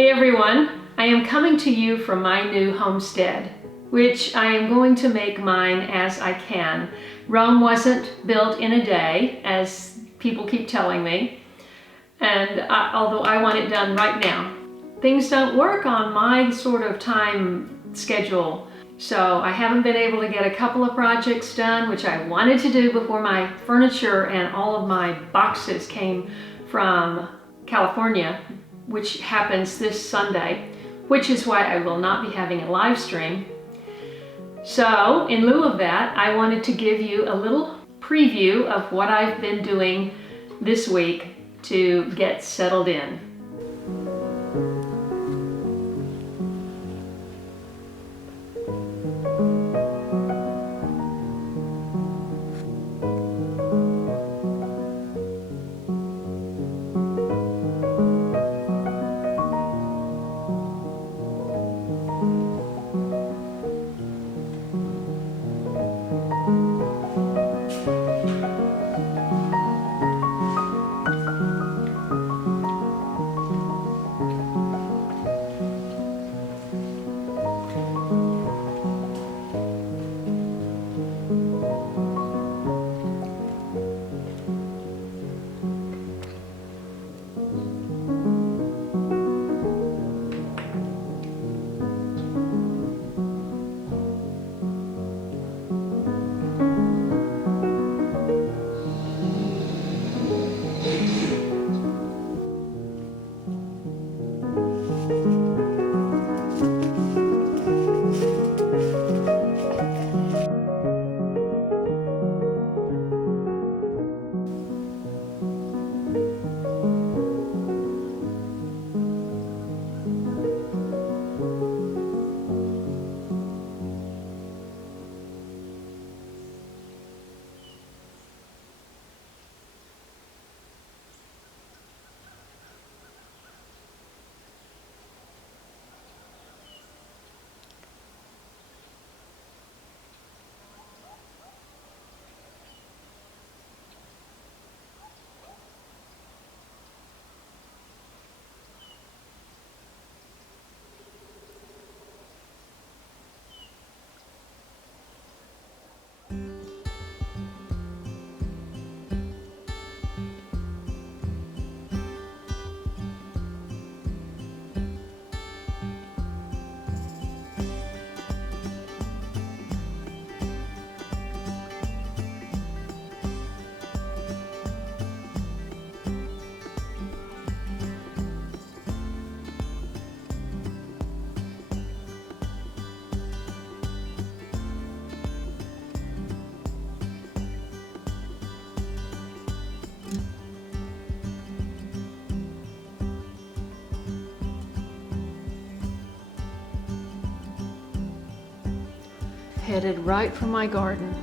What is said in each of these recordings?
Hey everyone, I am coming to you from my new homestead, which I am going to make mine as I can. Rome wasn't built in a day, as people keep telling me, and although I want it done right now. Things don't work on my sort of time schedule, so I haven't been able to get a couple of projects done, which I wanted to do before my furniture and all of my boxes came from California, which happens this Sunday, which is why I will not be having a live stream. So in lieu of that, I wanted to give you a little preview of what I've been doing this week to get settled in. Headed right for my garden.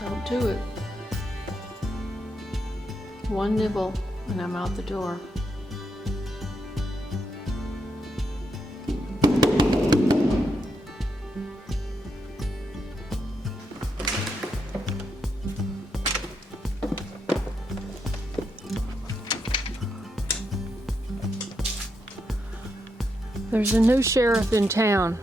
Don't do it. One nibble and I'm out the door. There's a new sheriff in town.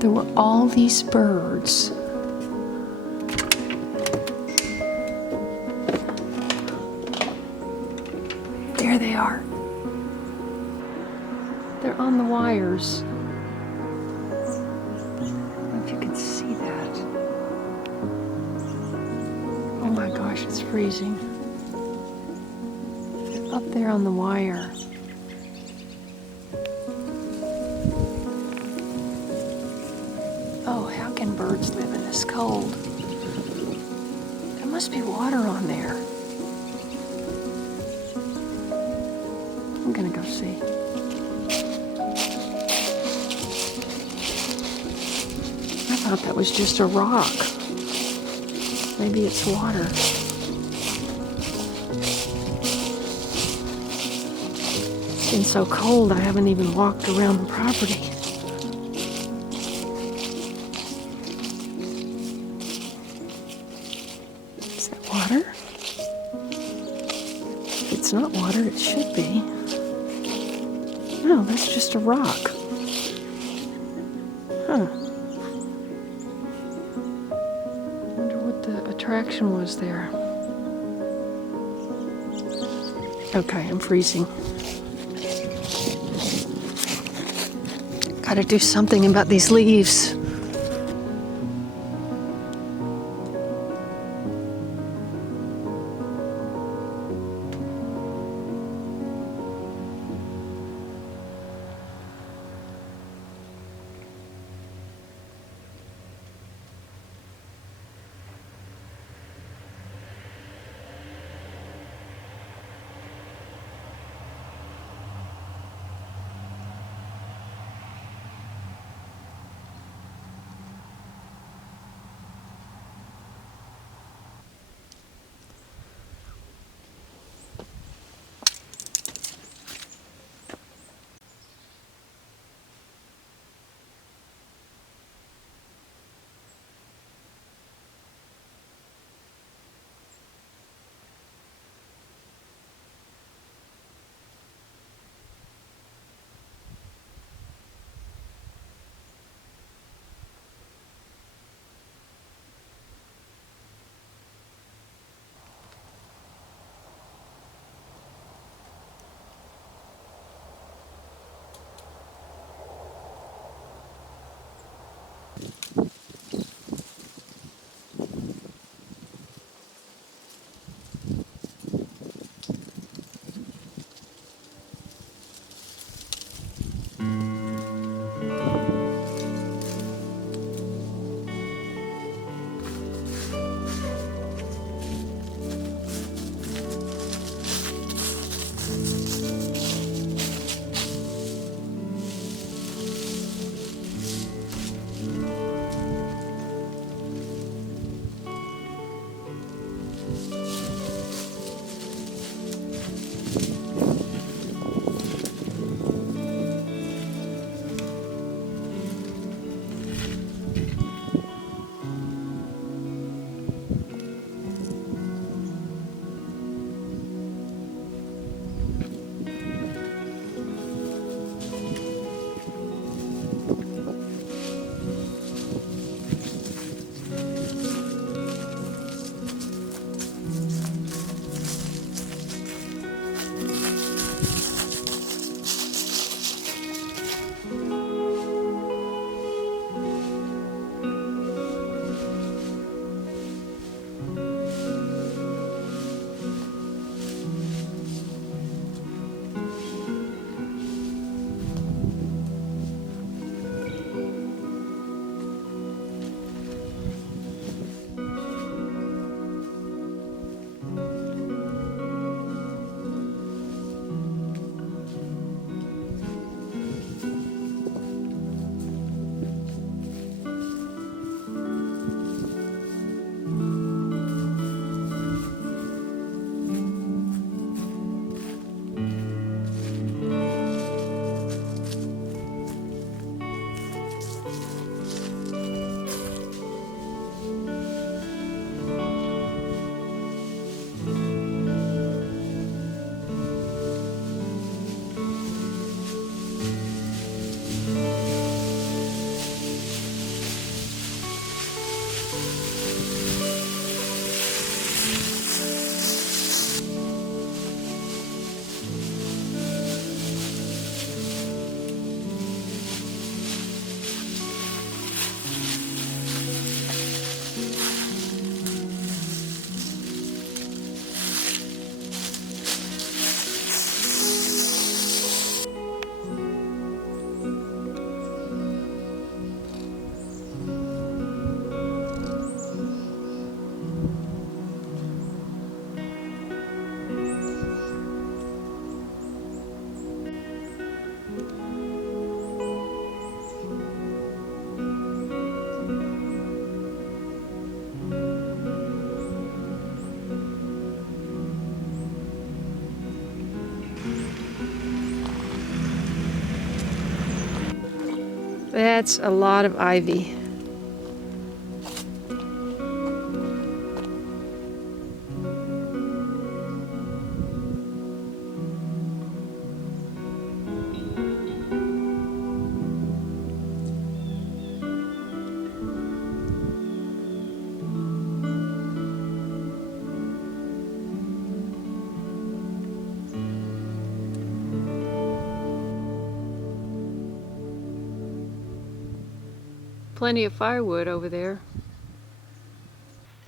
there were all these birds. There they are. They're on the wires. I don't know if you can see that. Oh my gosh, it's freezing. They're up there on the wire. Oh, how can birds live in this cold? There must be water on there. I'm gonna go see. I thought that was just a rock. Maybe it's water. It's been so cold I haven't even walked around the property. Is that water? If it's not water, it should be. No, that's just a rock. Huh. Wonder what the attraction was there. Okay, I'm freezing. Gotta do something about these leaves. That's a lot of ivy. Plenty of firewood over there.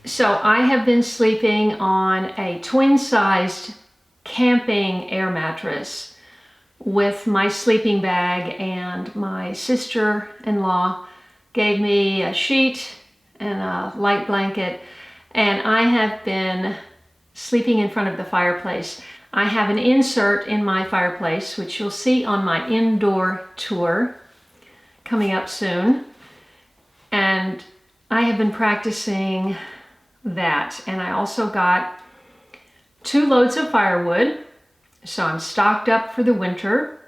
So I have been sleeping on a twin-sized camping air mattress with my sleeping bag, and my sister-in-law gave me a sheet and a light blanket, and I have been sleeping in front of the fireplace. I have an insert in my fireplace, which you'll see on my indoor tour coming up soon. And I have been practicing that. And I also got 2 loads of firewood, so I'm stocked up for the winter.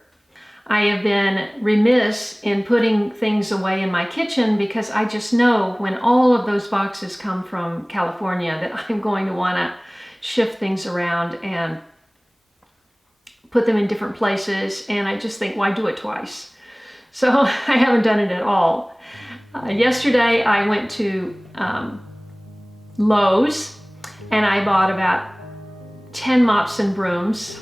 I have been remiss in putting things away in my kitchen because I just know when all of those boxes come from California that I'm going to want to shift things around and put them in different places. And I just think, why do it twice? So I haven't done it at all. Yesterday I went to Lowe's and I bought about 10 mops and brooms,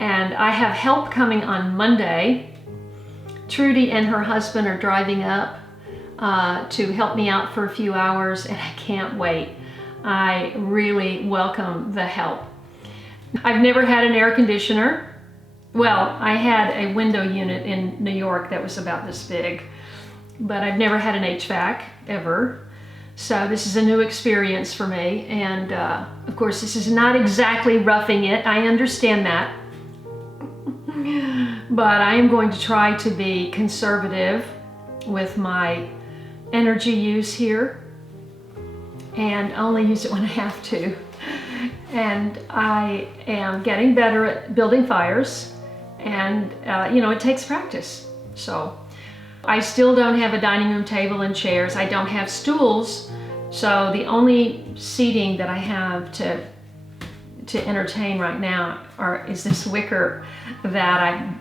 and I have help coming on Monday. Trudy and her husband are driving up to help me out for a few hours, and I can't wait. I really welcome the help. I've never had an air conditioner. Well, I had a window unit in New York that was about this big, but I've never had an HVAC ever. So this is a new experience for me. And of course, this is not exactly roughing it. I understand that. But I am going to try to be conservative with my energy use here and only use it when I have to. And I am getting better at building fires, and you know, it takes practice. So I still don't have a dining room table and chairs. I don't have stools, so the only seating that I have to entertain right now is this wicker that I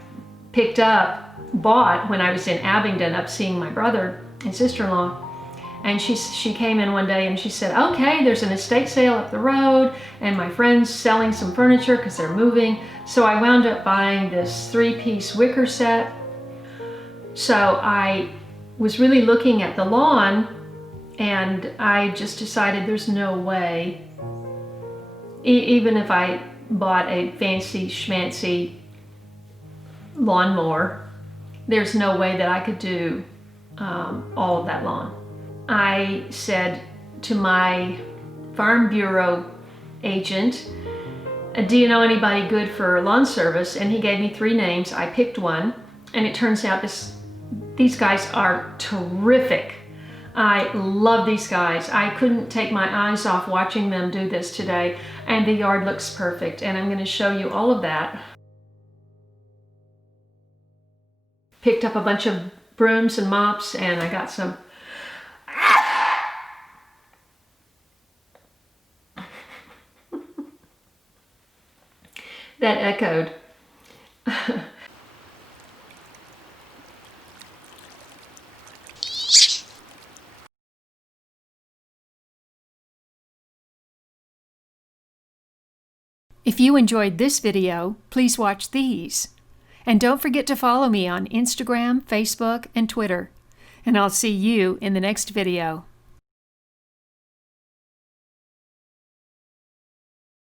bought when I was in Abingdon up seeing my brother and sister-in-law. And she came in one day and she said, okay, there's an estate sale up the road and my friend's selling some furniture because they're moving. So I wound up buying this 3-piece wicker set. So I was really looking at the lawn, and I just decided there's no way, even if I bought a fancy schmancy lawnmower, there's no way that I could do all of that lawn. I said to my Farm Bureau agent, do you know anybody good for lawn service? And he gave me 3 names. I picked one, and it turns out these guys are terrific. I love these guys. I couldn't take my eyes off watching them do this today, and the yard looks perfect, and I'm going to show you all of that. Picked up a bunch of brooms and mops, and I got some that echoed. If you enjoyed this video, please watch these. And don't forget to follow me on Instagram, Facebook, and Twitter. And I'll see you in the next video.